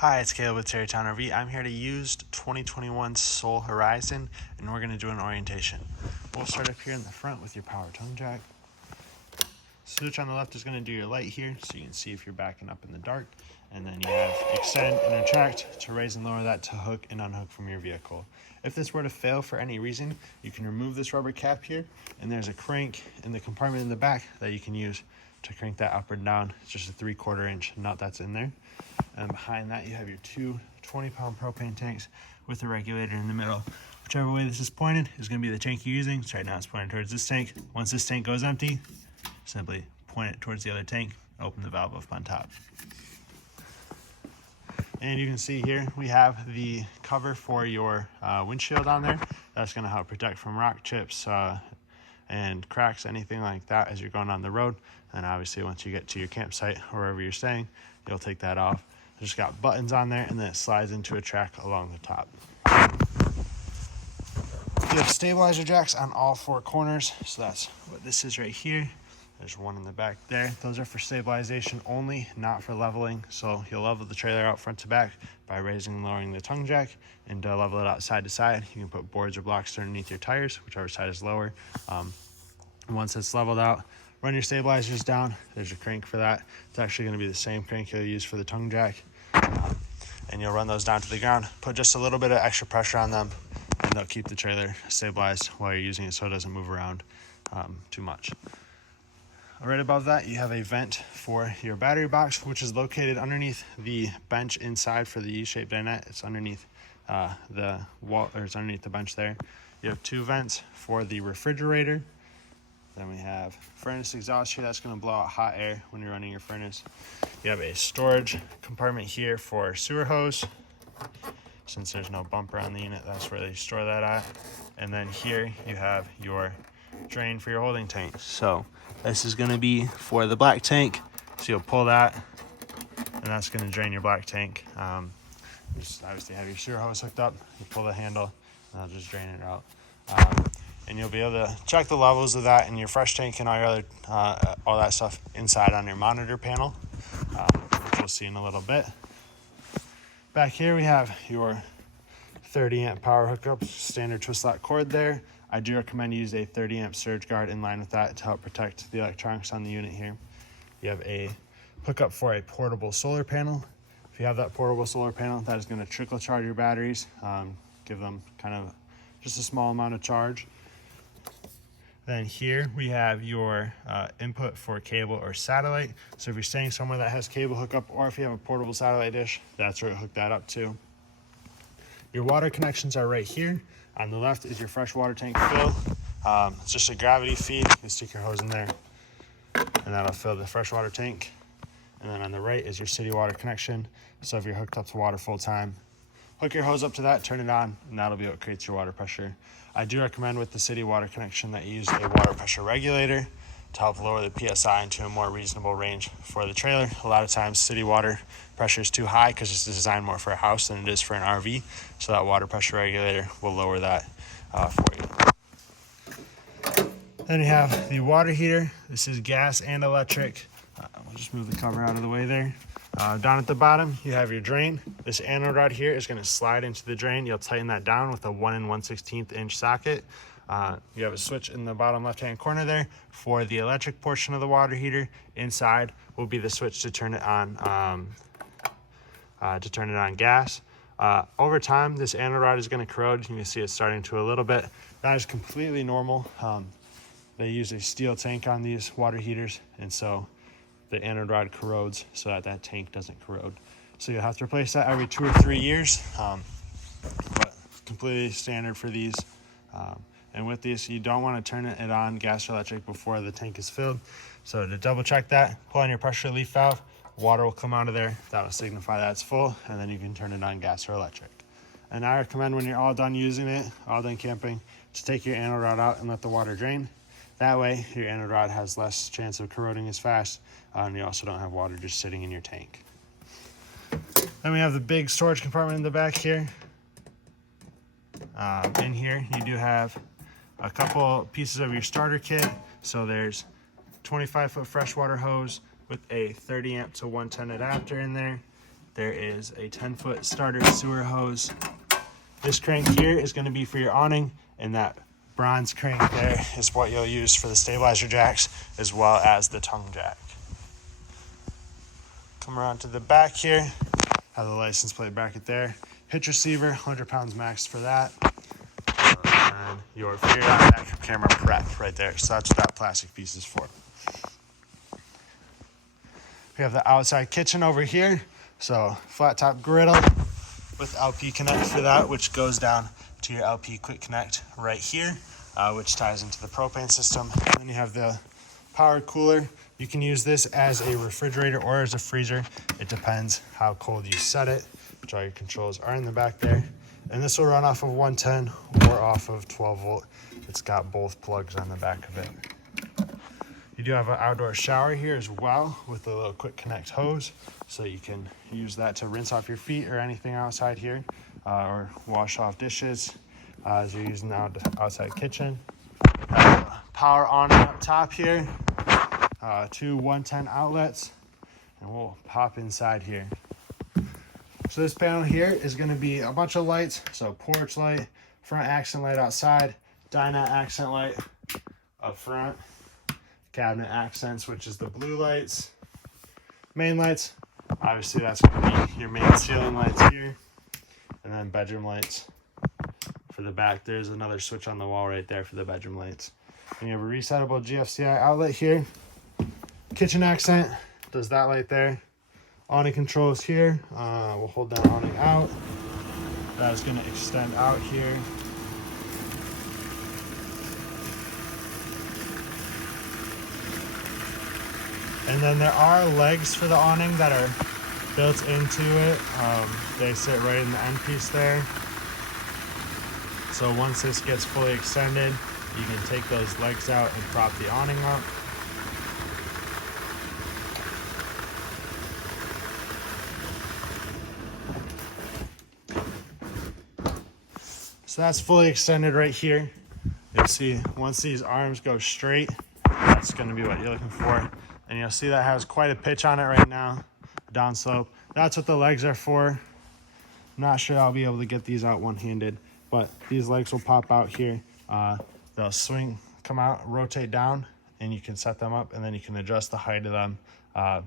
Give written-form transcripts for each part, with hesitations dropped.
Hi, it's Caleb with Terrytown RV. I'm here to use 2021 Soul Horizon, and we're going to do an orientation. We'll start up here in the front with your power tongue jack. Switch on the left is going to do your light here, so you can see if you're backing up in the dark. And then you have extend and retract to raise and lower that to hook and unhook from your vehicle. If this were to fail for any reason, you can remove this rubber cap here, and there's a crank in the compartment in the back that you can use to crank that up or down. It's just a 3/4 inch nut that's in there. And behind that, you have your two 20-pound propane tanks with a regulator in the middle. Whichever way this is pointed is going to be the tank you're using. So right now it's pointed towards this tank. Once this tank goes empty, simply point it towards the other tank, open the valve up on top. And you can see here we have the cover for your windshield on there. That's going to help protect from rock chips and cracks, anything like that as you're going on the road. And obviously once you get to your campsite or wherever you're staying, you'll take that off. It's just got buttons on there, and then it slides into a track along the top. You have stabilizer jacks on all four corners, so that's what this is right here. There's one in the back there. Those are for stabilization only, not for leveling. So you'll level the trailer out front to back by raising and lowering the tongue jack, and level it out side to side. You can put boards or blocks underneath your tires, whichever side is lower. Once it's leveled out, run your stabilizers down. There's a crank for that. It's actually going to be the same crank you'll use for the tongue jack. And you'll run those down to the ground. Put just a little bit of extra pressure on them, and they'll keep the trailer stabilized while you're using it so it doesn't move around too much. Right above that, you have a vent for your battery box, which is located underneath the bench inside for the U-shaped dinette. It's underneath the wall, or it's underneath the bench there. You have two vents for the refrigerator. Then we have furnace exhaust here that's going to blow out hot air when you're running your furnace. You have a storage compartment here for sewer hose. Since there's no bumper on the unit, that's where they store that at. And then here you have your drain for your holding tank. So this is going to be for the black tank. So you'll pull that, and that's going to drain your black tank. You just obviously have your sewer hose hooked up. You pull the handle, and I'll just drain it out. And you'll be able to check the levels of that in your fresh tank and all your other all that stuff inside on your monitor panel, which you'll see in a little bit. Back here we have your 30 amp power hookup, standard twist lock cord there. I do recommend you use a 30 amp surge guard in line with that to help protect the electronics on the unit here. You have a hookup for a portable solar panel. If you have that portable solar panel, that is going to trickle charge your batteries, give them kind of just a small amount of charge. Then here we have your input for cable or satellite. So if you're staying somewhere that has cable hookup, or if you have a portable satellite dish, that's where to hook that up to. Your water connections are right here. On the left is your fresh water tank fill. It's just a gravity feed. You can stick your hose in there, and that'll fill the fresh water tank. And then on the right is your city water connection. So if you're hooked up to water full time, hook your hose up to that, turn it on, and that'll be what creates your water pressure. I do recommend with the city water connection that you use a water pressure regulator to help lower the PSI into a more reasonable range for the trailer. A lot of times city water pressure is too high because it's designed more for a house than it is for an RV. So that water pressure regulator will lower that for you. Then you have the water heater. This is gas and electric. We'll just move the cover out of the way there. Down at the bottom, you have your drain. This anode rod here is going to slide into the drain. You'll tighten that down with a 1 1/16 inch socket. You have a switch in the bottom left-hand corner there for the electric portion of the water heater. Inside will be the switch to turn it on gas. Over time, this anode rod is going to corrode. You can see it starting to a little bit. That is completely normal. They use a steel tank on these water heaters, and so the anode rod corrodes so that tank doesn't corrode. So you'll have to replace that every 2 or 3 years, but completely standard for these. And with these, you don't want to turn it on gas or electric before the tank is filled. So to double check that, pull on your pressure relief valve, water will come out of there. That will signify that it's full, and then you can turn it on gas or electric. And I recommend when you're all done using it, all done camping, to take your anode rod out and let the water drain. That way, your anode rod has less chance of corroding as fast, and you also don't have water just sitting in your tank. Then we have the big storage compartment in the back here. In here, you do have a couple pieces of your starter kit. So there's 25-foot freshwater hose with a 30 amp to 110 adapter in there. there is a 10-foot starter sewer hose. This crank here is going to be for your awning, and that bronze crank there is what you'll use for the stabilizer jacks as well as the tongue jack. Come around to the back here, have the license plate bracket there. Hitch receiver, 100 pounds max for that. And your rear backup camera prep right there. So that's what that plastic piece is for. We have the outside kitchen over here. So flat top griddle with LP Connect for that, which goes down to your LP Quick Connect right here, which ties into the propane system. And then you have the power cooler. You can use this as a refrigerator or as a freezer. It depends how cold you set it, which all your controls are in the back there. And this will run off of 110 or off of 12 volt. It's got both plugs on the back of it. You do have an outdoor shower here as well with a little quick connect hose. So you can use that to rinse off your feet or anything outside here, or wash off dishes as you're using the outside kitchen. Power on up top here, 2 110 outlets, and we'll pop inside here. So this panel here is going to be a bunch of lights. So porch light, front accent light outside, dinette accent light up front, cabinet accents, which is the blue lights, main lights. Obviously that's going to be your main ceiling lights here, and then bedroom lights for the back. There's another switch on the wall right there for the bedroom lights. And you have a resettable GFCI outlet here. Kitchen accent, does that light there. Awning controls here. We'll hold that awning out. That is going to extend out here. And then there are legs for the awning that are built into it. They sit right in the end piece there. So once this gets fully extended, you can take those legs out and prop the awning up. So that's fully extended right here. You'll see once these arms go straight, that's going to be what you're looking for. And you'll see that has quite a pitch on it right now, down slope. That's what the legs are for. I'm not sure I'll be able to get these out one-handed, but these legs will pop out here. They'll swing, come out, rotate down, and you can set them up, and then you can adjust the height of them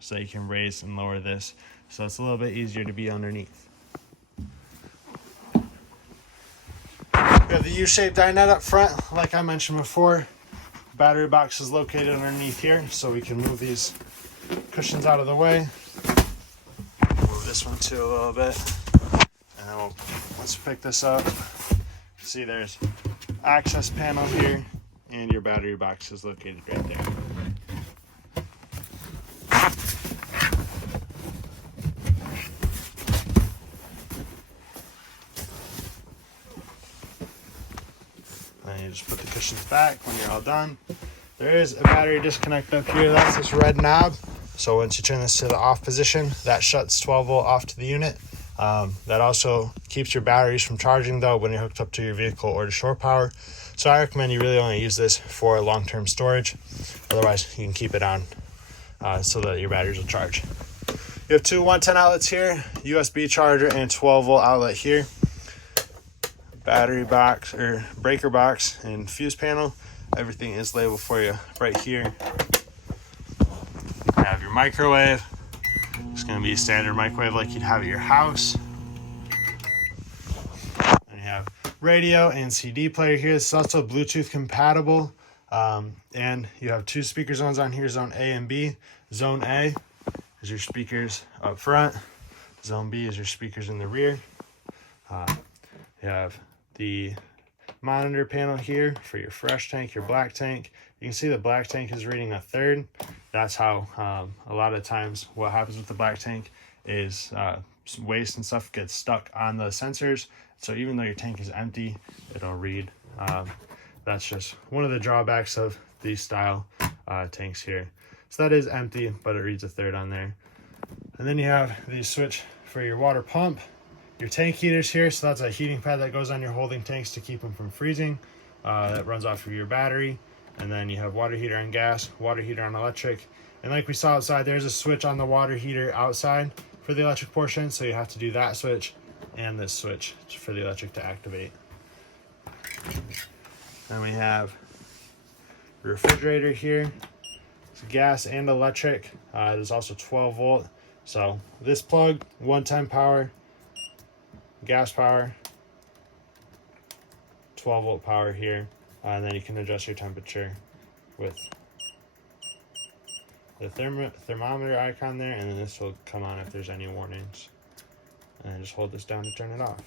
so you can raise and lower this. So it's a little bit easier to be underneath. We have the U-shaped dinette up front, like I mentioned before. Battery box is located underneath here, so we can move these cushions out of the way. Move this one too a little bit. And then let's pick this up. See, there's access panel here, and your battery box is located right there. And you just put the cushions back when you're all done. There is a battery disconnect up here. That's this red knob. So once you turn this to the off position, that shuts 12 volt off to the unit. That also keeps your batteries from charging though when you're hooked up to your vehicle or to shore power. So I recommend you really only use this for long-term storage. Otherwise, you can keep it on so that your batteries will charge. You have 2 110 outlets here, USB charger, and 12 volt outlet here. Battery box or breaker box and fuse panel. Everything is labeled for you right here. You have your microwave. It's going to be a standard microwave like you'd have at your house. And you have radio and CD player here. This is also Bluetooth compatible. And you have 2 speaker zones on here, zone A and B. Zone A is your speakers up front. Zone B is your speakers in the rear. You have the monitor panel here for your fresh tank, your black tank. You can see the black tank is reading 1/3. That's how a lot of times what happens with the black tank is waste and stuff gets stuck on the sensors. So even though your tank is empty, it'll read. That's just one of the drawbacks of these style tanks here. So that is empty, but it reads 1/3 on there. And then you have the switch for your water pump. Your tank heaters here, so that's a heating pad that goes on your holding tanks to keep them from freezing. That runs off of your battery. And then you have water heater on gas, water heater on electric. And like we saw outside, there's a switch on the water heater outside for for the electric portion, so you have to do that switch and this switch for the electric to activate. Then we have the refrigerator here. It's gas and electric. There's also 12 volt. So this plug, 110 power, gas power, 12 volt power here, and then you can adjust your temperature with the thermometer icon there, and then this will come on if there's any warnings. And just hold this down to turn it off.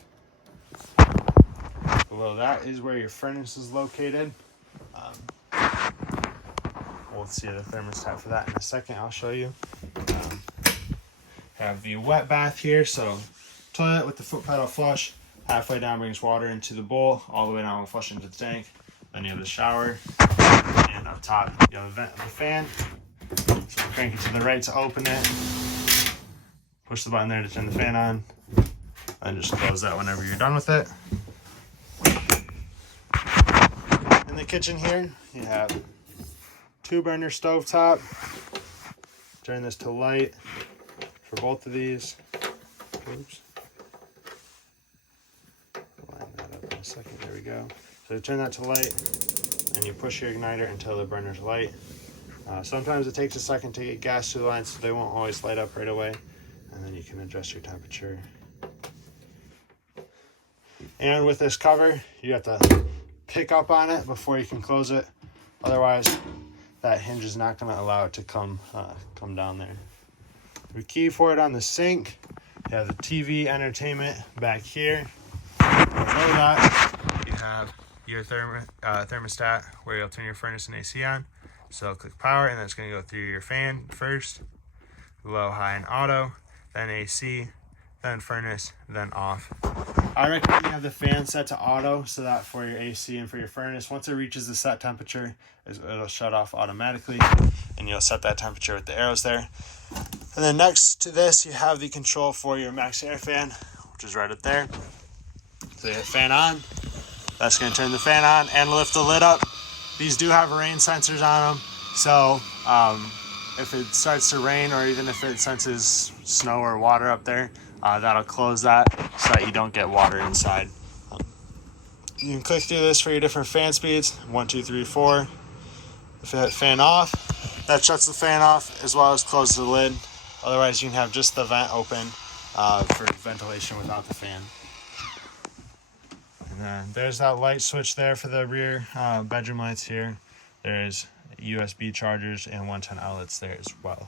Below that is where your furnace is located. We'll see the thermostat for that in a second. I'll show you. Have the wet bath here, so toilet with the foot pedal flush. Halfway down brings water into the bowl, all the way down will flush into the tank. Then you have the shower, and up top you have the fan. So crank it to the right to open it. Push the button there to turn the fan on, and just close that whenever you're done with it. In the kitchen here, you have 2-burner stovetop. Turn this to light for both of these. Oops. Line that up in a second. There we go. So turn that to light, and you push your igniter until the burner's light. Sometimes it takes a second to get gas to the line, so they won't always light up right away. And then you can adjust your temperature. And with this cover, you have to pick up on it before you can close it. Otherwise, that hinge is not going to allow it to come down there. The key for it on the sink. You have the TV entertainment back here. Below that, you have your thermostat where you'll turn your furnace and AC on. So click power, and that's going to go through your fan first, low, high, and auto, then AC, then furnace, then off. I recommend you have the fan set to auto, so that for your AC and for your furnace, once it reaches the set temperature, it'll shut off automatically, and you'll set that temperature with the arrows there. And then next to this, you have the control for your max air fan, which is right up there. So you hit fan on, that's going to turn the fan on and lift the lid up. These do have rain sensors on them, so if it starts to rain, or even if it senses snow or water up there, that'll close that so that you don't get water inside. You can click through this for your different fan speeds, 1, 2, 3, 4. If you hit fan off, that shuts the fan off as well as closes the lid. Otherwise, you can have just the vent open for ventilation without the fan. And then there's that light switch there for the rear bedroom lights here. There's USB chargers and 110 outlets there as well.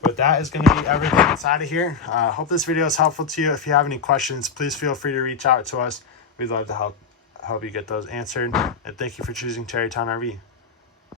But that is going to be everything inside of here. Hope this video is helpful to you. If you have any questions, please feel free to reach out to us. We'd love to help you get those answered. And thank you for choosing Tarrytown RV.